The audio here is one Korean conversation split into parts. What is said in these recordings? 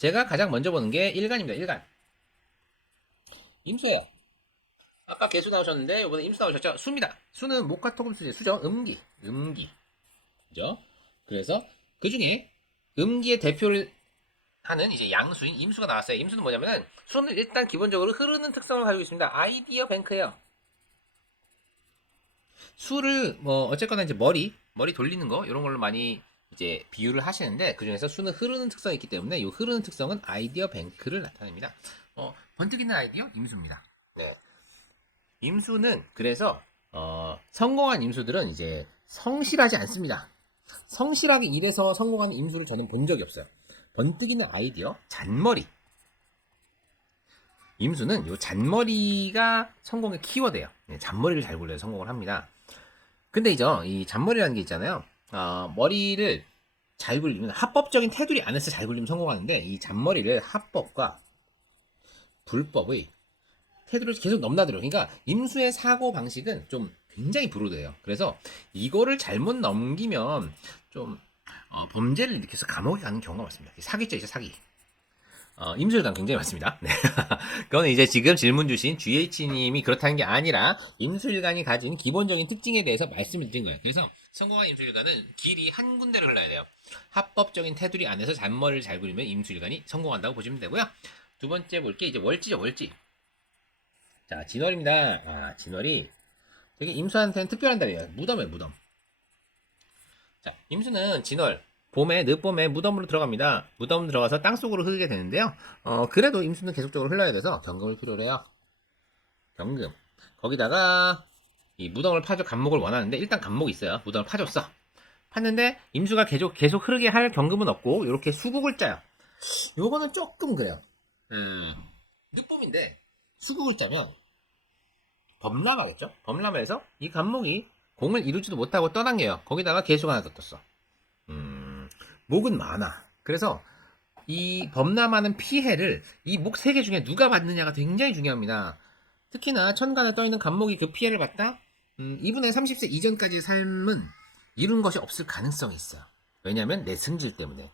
제가 가장 먼저 보는 게 일간입니다. 일간. 임수예요. 아까 개수 나오셨는데 이번에 임수 나오셨죠? 수입니다. 수는 목화토금수제 수죠. 음기. 음기. 그죠? 그래서 그 중에 음기의 대표를 하는 이제 양수인 임수가 나왔어요. 임수는 뭐냐면은 수는 일단 기본적으로 흐르는 특성을 가지고 있습니다. 아이디어 뱅크예요. 수를 뭐 어쨌거나 이제 머리 돌리는 거 이런 걸로 많이 이제 비유를 하시는데 그 중에서 수는 흐르는 특성이 있기 때문에 이 흐르는 특성은 아이디어 뱅크를 나타냅니다. 번뜩 있는 아이디어 임수입니다. 네. 임수는 그래서 성공한 임수들은 이제 성실하지 않습니다. 성실하게 일해서 성공한 임수를 저는 본 적이 없어요. 번뜩 있는 아이디어 잔머리. 임수는 이 잔머리가 성공의 키워드예요. 잔머리를 잘 굴려서 성공을 합니다. 근데 이 잔머리라는 게 있잖아요. 머리를 잘 굴리면 합법적인 테두리 안에서 잘 굴리면 성공하는데 이 잔머리를 합법과 불법의 테두리를 계속 넘나들어요. 그러니까 임수의 사고 방식은 좀 굉장히 브로드해요. 그래서 이거를 잘못 넘기면 좀 범죄를 일으켜서 감옥에 가는 경우가 많습니다. 사기죄 이죠 사기. 임술관 굉장히 많습니다. 네. 그거는 이제 지금 질문 주신 GH님이 그렇다는 게 아니라 임술관이 가진 기본적인 특징에 대해서 말씀을 드린 거예요. 그래서 성공한 임술관은 길이 한 군데로 흘러야 돼요. 합법적인 테두리 안에서 잔머리를 잘 그리면 임술관이 성공한다고 보시면 되고요. 두 번째 볼 게 이제 월지죠, 월지. 자, 진월입니다. 진월이 되게 임수한테는 특별한 달이에요. 무덤이에요, 무덤. 자, 임수는 진월, 봄에, 늦봄에 무덤으로 들어갑니다. 무덤 들어가서 땅속으로 흐르게 되는데요. 그래도 임수는 계속적으로 흘러야 돼서 경금을 필요로 해요. 경금. 거기다가 이 무덤을 파줘 간목을 원하는데 일단 간목이 있어요. 무덤을 파줬어. 팠는데 임수가 계속 흐르게 할 경금은 없고 이렇게 수국을 짜요. 요거는 조금 그래요. 늦봄인데 수국을 짜면 범람하겠죠? 범람해서 이 간목이 공을 이루지도 못하고 떠당겨요. 거기다가 개수가 하나 더 떴어. 목은 많아. 그래서 이 범람하는 피해를 이 목 세 개 중에 누가 받느냐가 굉장히 중요합니다. 특히나 천간에 떠있는 간목이 그 피해를 받다? 이분의 30세 이전까지의 삶은 이룬 것이 없을 가능성이 있어요. 왜냐하면 내 승질 때문에.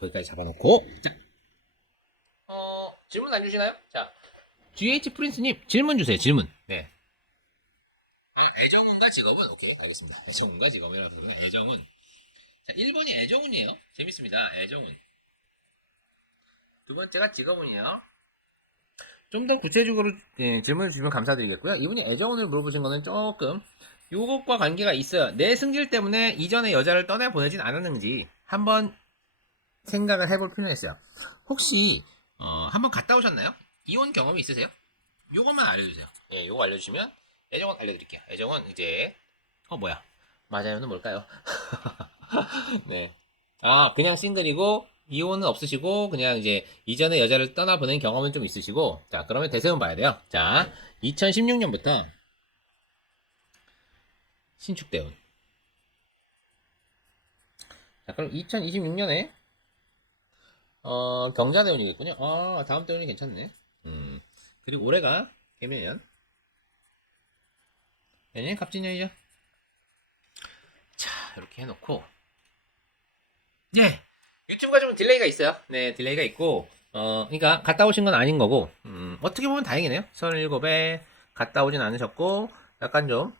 거기까지 잡아놓고 자, 질문 안 주시나요? 자, GH 프린스님 질문 주세요. 질문. 네. 애정운과 직업은 오케이 알겠습니다. 애정운과 직업이라고 부르는 애정운. 자, 1번이 애정운이에요. 재밌습니다. 애정운. 두 번째가 직업운이에요. 좀 더 구체적으로 질문을 주시면 감사드리겠고요. 이분이 애정운을 물어보신 거는 조금 요것과 관계가 있어요. 내 승질 때문에 이전에 여자를 떠나보내진 않았는지 한번 생각을 해볼 필요가 있어요. 혹시 한번 갔다 오셨나요? 이혼 경험이 있으세요? 요것만 알려주세요. 예, 요거 알려주시면 애정운 알려드릴게요. 애정운 이제 뭐야? 맞아요는 뭘까요? 네. 그냥 싱글이고, 이혼은 없으시고, 그냥 이제 이전에 여자를 떠나보낸 경험은 좀 있으시고, 자, 그러면 대세운 봐야 돼요. 자, 2016년부터 신축대운. 자, 그럼 2026년에, 경자대운이겠군요. 다음 대운이 괜찮네. 그리고 올해가 개묘년. 내년이 갑진년이죠. 자, 이렇게 해놓고, 네. 유튜브가 좀 딜레이가 있어요. 네, 딜레이가 있고, 그러니까 갔다 오신 건 아닌 거고, 어떻게 보면 다행이네요. 37에 갔다 오진 않으셨고, 약간 좀,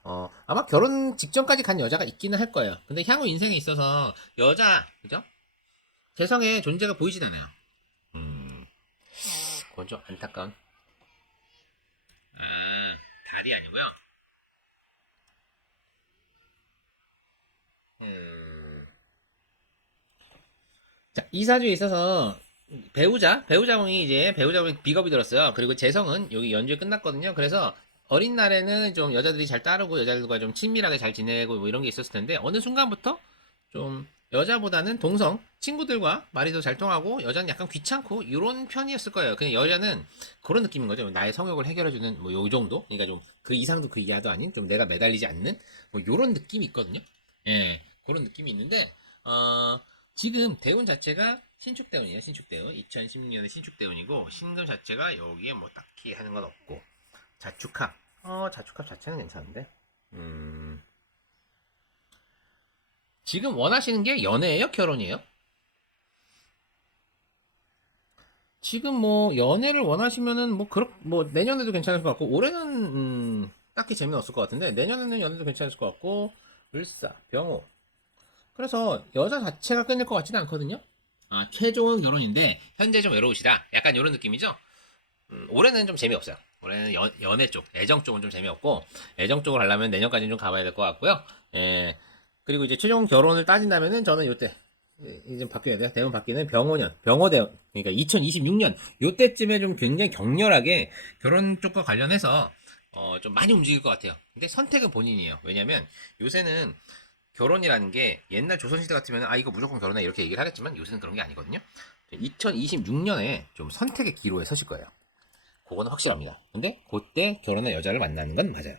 아마 결혼 직전까지 간 여자가 있기는 할 거예요. 근데 향후 인생에 있어서 여자, 그죠? 개성의 존재가 보이진 않아요. 그건 좀 안타까운. 달이 아니고요. 음, 자, 이 사주에 있어서 배우자분이 이제 배우자분이 비겁이 들었어요. 그리고 재성은 여기 연주에 끝났거든요. 그래서 어린 날에는 좀 여자들이 잘 따르고 여자들과 좀 친밀하게 잘 지내고 뭐 이런 게 있었을 텐데 어느 순간부터 좀 여자보다는 동성 친구들과 말이 더 잘 통하고 여자는 약간 귀찮고 이런 편이었을 거예요. 그냥 여자는 그런 느낌인 거죠. 나의 성욕을 해결해주는 뭐 요 정도. 그러니까 좀 그 이상도 그 이하도 아닌 좀 내가 매달리지 않는 뭐 요런 느낌이 있거든요. 예, 그런 느낌이 있는데 지금 대운 자체가 신축대운이에요. 신축대운. 2016년에 신축대운이고 신금 자체가 여기에 뭐 딱히 하는 건 없고 자축합. 자축합 자체는 괜찮은데. 지금 원하시는 게 연애예요? 결혼이에요? 지금 뭐 연애를 원하시면은 뭐 내년에도 괜찮을 것 같고 올해는 딱히 재미는 없을 것 같은데 내년에는 연애도 괜찮을 것 같고 을사, 병호. 그래서 여자 자체가 끊을 것 같지는 않거든요. 최종은 결혼인데 현재 좀 외로우시다. 약간 이런 느낌이죠. 올해는 좀 재미없어요. 올해는 연애 쪽, 애정 쪽은 좀 재미없고 애정 쪽으로 하려면 내년까지는 좀 가봐야 될 것 같고요. 예. 그리고 이제 최종 결혼을 따진다면은 저는 요때 이제 바뀌어야 돼요. 대면 바뀌는 병호년, 병호대원. 그러니까 2026년 요때쯤에 좀 굉장히 격렬하게 결혼 쪽과 관련해서 좀 많이 움직일 것 같아요. 근데 선택은 본인이에요. 왜냐면 요새는 결혼이라는 게 옛날 조선시대 같으면 이거 무조건 결혼해 이렇게 얘기를 하겠지만 요새는 그런 게 아니거든요. 2026년에 좀 선택의 기로에 서실 거예요. 그거는 확실합니다. 근데 그때 결혼한 여자를 만나는 건 맞아요.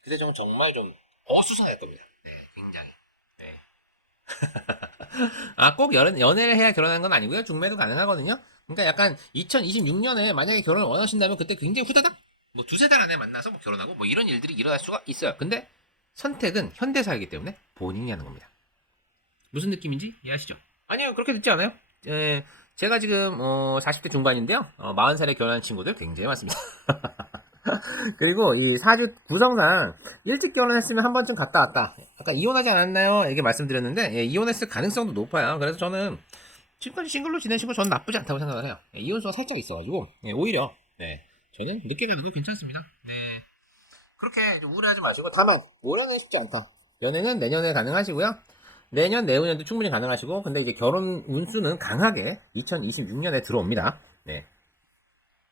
그때 좀 정말 좀 어수선할 겁니다. 네, 굉장히. 네. 꼭 연애를 해야 결혼하는 건 아니고요. 중매도 가능하거든요. 그러니까 약간 2026년에 만약에 결혼을 원하신다면 그때 굉장히 후다닥 뭐 두세 달 안에 만나서 뭐 결혼하고 뭐 이런 일들이 일어날 수가 있어요. 근데 선택은 현대사이기 때문에 본인이 하는 겁니다. 무슨 느낌인지 이해하시죠? 아니요, 그렇게 듣지 않아요. 제가 지금 40대 중반인데요. 40살에 결혼한 친구들 굉장히 많습니다. 그리고 이 사주 구성상 일찍 결혼했으면 한 번쯤 갔다 왔다. 아까 이혼하지 않았나요? 이렇게 말씀드렸는데 이혼했을 가능성도 높아요. 그래서 저는 지금까지 싱글로 지내시고 저는 나쁘지 않다고 생각을 해요. 이혼수가 살짝 있어가지고 오히려 저는 늦게 가는 건 괜찮습니다. 네. 그렇게 좀 우울해하지 마시고 다만 올해는 쉽지 않다. 연애는 내년에 가능하시고요. 내년 내후년도 충분히 가능하시고 근데 이제 결혼 운수는 강하게 2026년에 들어옵니다. 네.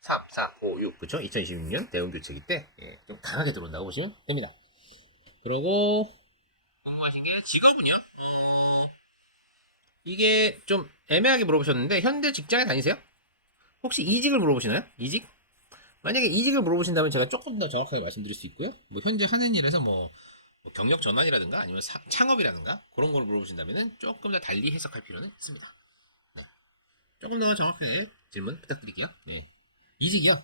3, 4, 5, 6 그쵸? 2026년 대운교체기 때 좀 강하게 들어온다고 보시면 됩니다. 그러고 궁금하신 게 직업은요? 이게 좀 애매하게 물어보셨는데 현재 직장에 다니세요? 혹시 이직을 물어보시나요? 이직? 만약에 이직을 물어보신다면 제가 조금 더 정확하게 말씀드릴 수 있고요. 뭐 현재 하는 일에서 뭐 경력 전환이라든가 아니면 창업이라든가 그런 걸 물어보신다면 조금 더 달리 해석할 필요는 있습니다. 네. 조금 더 정확하게 질문 부탁드릴게요. 예. 이직이요?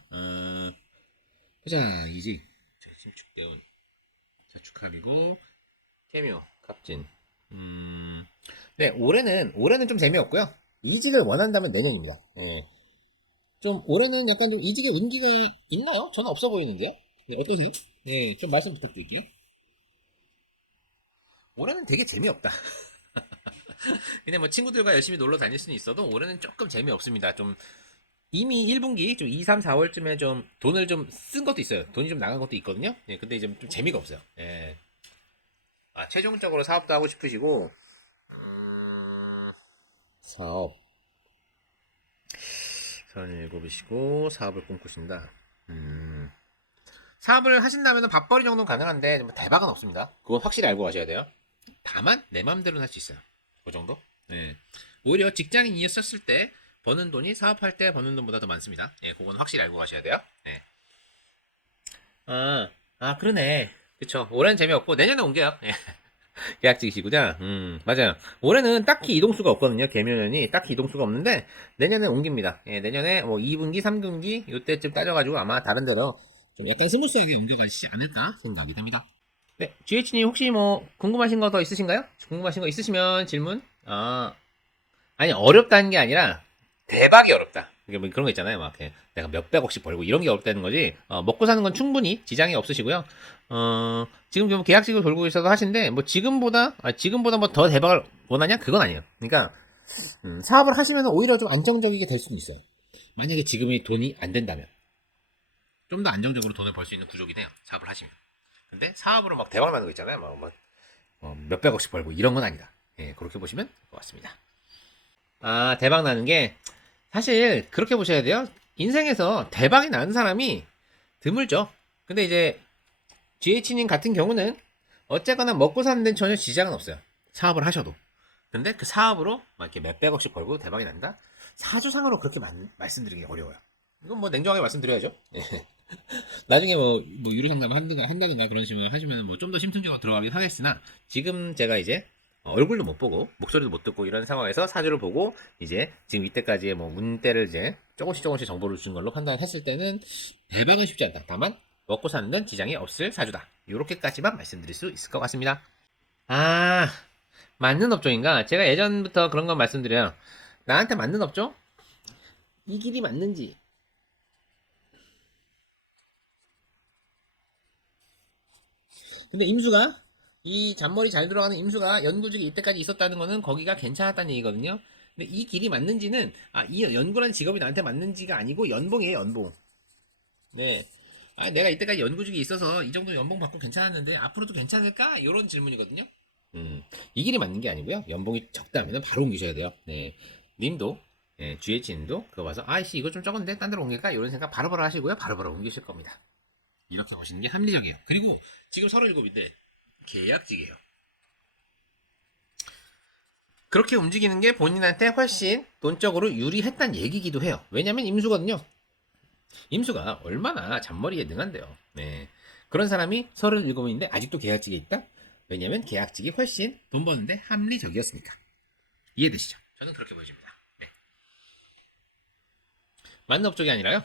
보자, 이직. 신축대운. 자축합이고, 태묘, 갑진. 네, 올해는 좀 재미없고요. 이직을 원한다면 내년입니다. 예. 좀, 올해는 약간 좀 이직의 운기가 있나요? 저는 없어 보이는데요? 네, 어떠세요? 네, 좀 말씀 부탁드릴게요. 올해는 되게 재미없다. 그냥 뭐 친구들과 열심히 놀러 다닐 수는 있어도 올해는 조금 재미없습니다. 좀 이미 1분기 좀 2, 3, 4월쯤에 좀 돈을 좀 쓴 것도 있어요. 돈이 좀 나간 것도 있거든요. 예, 근데 이제 좀 재미가 없어요. 예. 최종적으로 사업도 하고 싶으시고 사업 37이시고 사업을 꿈꾸신다. 사업을 하신다면 밥벌이 정도는 가능한데 뭐 대박은 없습니다. 그건 확실히 알고 가셔야 돼요. 다만 내 맘대로는 할 수 있어요. 그 정도? 네. 오히려 직장인이었을 때 버는 돈이 사업할 때 버는 돈보다 더 많습니다. 예, 그건 확실히 알고 가셔야 돼요. 예. 그러네. 그쵸. 올해는 재미없고 내년에 옮겨요. 예. 계약직이시구나. 맞아요. 올해는 딱히 이동수가 없거든요. 개묘년이 딱히 이동수가 없는데 내년에 옮깁니다. 예, 내년에 뭐 2분기, 3분기 요때쯤 따져가지고 아마 다른 데로 좀 약간 스무스하게 옮겨가시지 않을까 생각이 됩니다. 네, GH님 혹시 뭐 궁금하신 거 더 있으신가요? 궁금하신 거 있으시면 질문. 아니 어렵다는 게 아니라 대박이 어렵다. 이게 뭐 그런 거 있잖아요. 막 내가 몇백억씩 벌고 이런 게 어렵다는 거지. 먹고 사는 건 충분히 지장이 없으시고요. 지금 좀 계약직을 돌고 있어서 하신데 뭐 지금보다 뭐 더 대박을 원하냐? 그건 아니에요. 그러니까 사업을 하시면 오히려 좀 안정적이게 될 수는 있어요. 만약에 지금이 돈이 안 된다면 좀 더 안정적으로 돈을 벌 수 있는 구조긴 해요. 사업을 하시면. 근데 사업으로 막 대박 나는 거 있잖아요. 몇백억씩 벌고 이런 건 아니다. 예, 그렇게 보시면 될 것 같습니다. 대박 나는 게 사실 그렇게 보셔야 돼요. 인생에서 대박이 나는 사람이 드물죠. 근데 이제 GH님 같은 경우는 어쨌거나 먹고 사는 데는 전혀 지장은 없어요. 사업을 하셔도. 근데 그 사업으로 막 이렇게 몇백억씩 벌고 대박이 난다? 사주상으로 그렇게 말씀드리기 어려워요. 이건 뭐 냉정하게 말씀드려야죠. 예. 나중에 뭐 유료상담 한다든가 그런 식으로 하시면 뭐 좀 더 심층적으로 들어가긴 하겠으나 지금 제가 이제 얼굴도 못 보고 목소리도 못 듣고 이런 상황에서 사주를 보고 이제 지금 이때까지의 뭐 운대를 이제 조금씩 정보를 준 걸로 판단했을 때는 대박은 쉽지 않다. 다만 먹고 사는 건 지장이 없을 사주다. 이렇게까지만 말씀드릴 수 있을 것 같습니다. 맞는 업종인가? 제가 예전부터 그런 건 말씀드려요. 나한테 맞는 업종? 이 길이 맞는지. 근데 임수가 이 잔머리 잘 들어가는 임수가 연구직이 이때까지 있었다는 거는 거기가 괜찮았다는 얘기거든요. 근데 이 길이 맞는지는 이 연구라는 직업이 나한테 맞는지가 아니고 연봉이에요, 연봉. 네. 내가 이때까지 연구직이 있어서 이 정도 연봉 받고 괜찮았는데 앞으로도 괜찮을까? 이런 질문이거든요. 이 길이 맞는 게 아니고요. 연봉이 적다면 바로 옮기셔야 돼요. 네. 님도 GH님도 그거 봐서 아이씨 이거 좀 적은데 딴 데로 옮길까? 이런 생각 바로바로 하시고요. 바로바로 옮기실 겁니다. 이렇게 보시는 게 합리적이에요. 그리고 지금 37인데 계약직이에요. 그렇게 움직이는 게 본인한테 훨씬 돈적으로 유리했단 얘기기도 해요. 왜냐면 임수거든요. 임수가 얼마나 잔머리에 능한데요. 네. 그런 사람이 37인데 아직도 계약직에 있다? 왜냐면 계약직이 훨씬 돈 버는데 합리적이었으니까. 이해되시죠? 저는 그렇게 보여집니다. 네. 맞는 업적이 아니라요.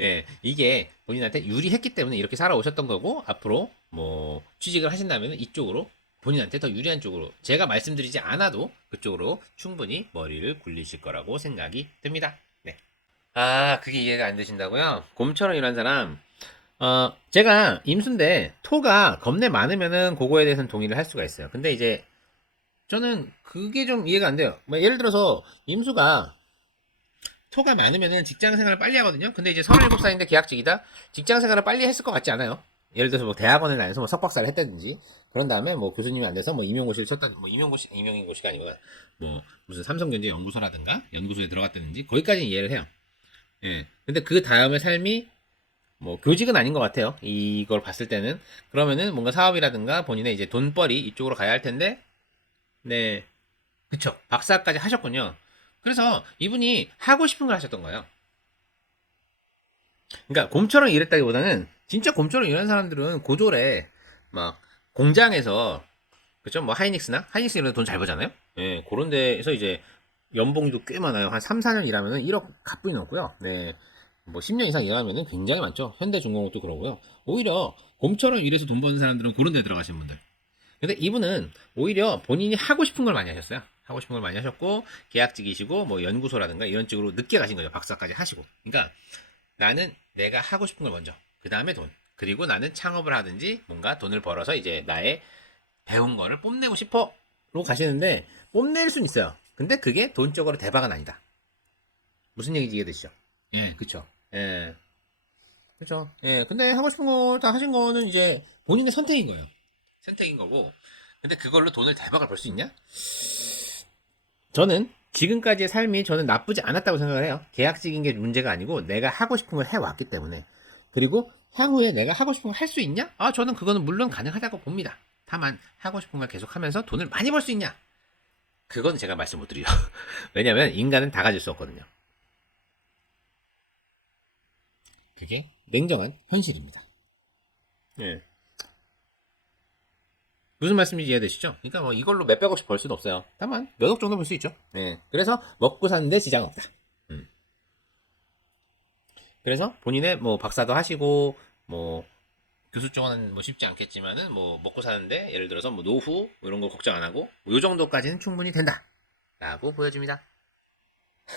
예, 이게 본인한테 유리했기 때문에 이렇게 살아오셨던 거고 앞으로 뭐 취직을 하신다면 이쪽으로 본인한테 더 유리한 쪽으로 제가 말씀드리지 않아도 그쪽으로 충분히 머리를 굴리실 거라고 생각이 듭니다. 네. 그게 이해가 안 되신다고요? 곰처럼 일한 사람 제가 임수인데 토가 겁내 많으면은 그거에 대해서는 동의를 할 수가 있어요. 근데 이제 저는 그게 좀 이해가 안 돼요. 뭐 예를 들어서 임수가 토가 많으면은 직장 생활을 빨리 하거든요. 근데 이제 37살인데 계약직이다? 직장 생활을 빨리 했을 것 같지 않아요? 예를 들어서 뭐 대학원을 다녀서 뭐 석박사를 했다든지, 그런 다음에 뭐 교수님이 안 돼서 뭐 임용고시를 쳤다든지, 뭐 임용고시가 아니고, 뭐 무슨 삼성전자 연구소라든가, 연구소에 들어갔다든지, 거기까지는 이해를 해요. 예. 근데 그 다음에 삶이 뭐 교직은 아닌 것 같아요. 이걸 봤을 때는. 그러면은 뭔가 사업이라든가 본인의 이제 돈벌이 이쪽으로 가야 할 텐데, 네. 그쵸. 박사까지 하셨군요. 그래서 이분이 하고 싶은 걸 하셨던 거예요. 그러니까 곰처럼 일했다기보다는 진짜 곰처럼 일하는 사람들은 고졸에 막 공장에서 그죠? 뭐 하이닉스 이런 데 돈 잘 벌잖아요. 예, 그런 데에서 이제 연봉도 꽤 많아요. 한 3, 4년 일하면은 1억 가뿐히 넘고요. 네. 뭐 10년 이상 일하면은 굉장히 많죠. 현대중공업도 그러고요. 오히려 곰처럼 일해서 돈 버는 사람들은 그런 데 들어가시는 분들. 근데 이분은 오히려 본인이 하고 싶은 걸 많이 하셨어요. 하고 싶은 걸 많이 하셨고 계약직이시고 뭐 연구소라든가 이런 쪽으로 늦게 가신 거죠. 박사까지 하시고. 그러니까 나는 내가 하고 싶은 걸 먼저. 그 다음에 돈. 그리고 나는 창업을 하든지 뭔가 돈을 벌어서 이제 나의 배운 거를 뽐내고 싶어로 가시는데 뽐낼 순 있어요. 근데 그게 돈적으로 대박은 아니다. 무슨 얘기인지 이해되시죠? 예, 그쵸. 예, 그쵸. 예, 근데 하고 싶은 거 다 하신 거는 이제 본인의 선택인 거예요. 선택인 거고. 근데 그걸로 돈을 대박을 벌 수 있냐? 저는 지금까지의 삶이 저는 나쁘지 않았다고 생각을 해요. 계약직인 게 문제가 아니고 내가 하고 싶은 걸 해왔기 때문에. 그리고 향후에 내가 하고 싶은 걸 할 수 있냐? 저는 그거는 물론 가능하다고 봅니다. 다만 하고 싶은 걸 계속 하면서 돈을 많이 벌 수 있냐? 그건 제가 말씀 못 드려요. 왜냐면 인간은 다 가질 수 없거든요. 그게 냉정한 현실입니다. 예. 무슨 말씀인지 이해되시죠? 그러니까 뭐 이걸로 몇백억씩 벌 수는 없어요. 다만 몇 억 정도 벌 수 있죠. 예. 그래서 먹고 사는데 지장 없다. 음. 그래서 본인의 뭐 박사도 하시고 뭐 교수 쪽은 뭐 쉽지 않겠지만은 뭐 먹고 사는데 예를 들어서 뭐 노후 뭐 이런 거 걱정 안 하고 뭐요 정도까지는 충분히 된다라고 보여집니다. 네,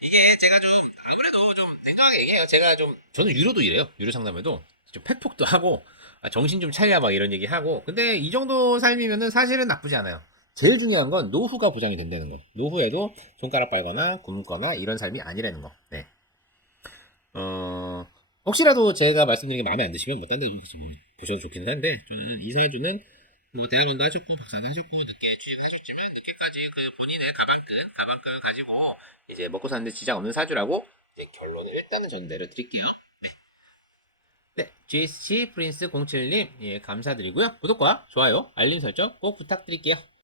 이게 제가 좀 아무래도 좀 냉정하게 얘기해요. 제가 좀 저는 유료도 일해요. 유료 상담에도 좀 팩폭도 하고 정신 좀 차려 막 이런 얘기 하고. 근데 이 정도 삶이면은 사실은 나쁘지 않아요. 제일 중요한 건 노후가 보장이 된다는 거. 노후에도 손가락 빨거나 굶거나 이런 삶이 아니라는 거. 네. 혹시라도 제가 말씀드린 게 마음에 안 드시면 뭐 딴 데 보셔도 좋긴 한데 저는 이사해주는 뭐 대학원도 하셨고 박사도 하셨고 늦게 취직하셨지만 늦게까지 그 본인의 가방끈 가지고 이제 먹고 사는데 지장 없는 사주라고 이제 결론을 일단은 전 내려드릴게요. 네. 네, GSC 프린스 07님 예 감사드리고요. 구독과 좋아요, 알림 설정 꼭 부탁드릴게요.